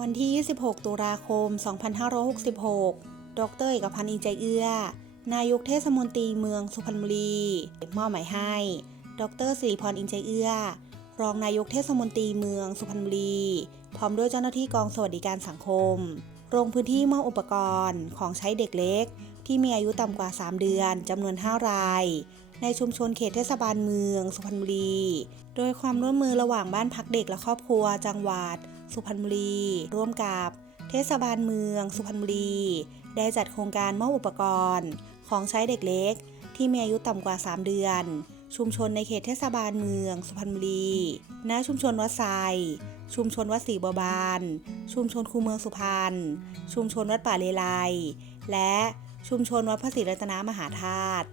วันที่ 26 ตุลาคม 2566 ดรเอกพันธ์อินใจเอื้อ นายกเทศมนตรีเมืองสุพรรณบุรีมอบหมายให้ ดรสิริพรอินใจเอื้อ รองนายกเทศมนตรีเมืองสุพรรณบุรี พร้อมด้วยเจ้าหน้าที่กองสวัสดิการสังคม ลงพื้นที่มอบอุปกรณ์ของใช้เด็กเล็ก ที่มีอายุต่ำกว่า 3 เดือนจำนวน 5 ราย ในชุมชนเขตเทศบาลเมืองสุพรรณบุรี โดยความร่วมมือระหว่างบ้านพักเด็กและครอบครัวจังหวัด สุพรรณบุรี ร่วมกับเทศบาลเมือง สุพรรณบุรี ได้จัดโครงการมอบอุปกรณ์ ของใช้เด็กเล็ก ที่มีอายุต่ำกว่า 3 เดือน ชุมชนในเขตเทศบาลเมือง สุพรรณบุรีณชุมชนวัดไซชุมชนวัดศรีบัวบาน ชุมชนคูเมืองสุพรรณ ชุมชนวัดป่าเลไล และชุมชนวัดพระศรีรัตนมหาธาตุ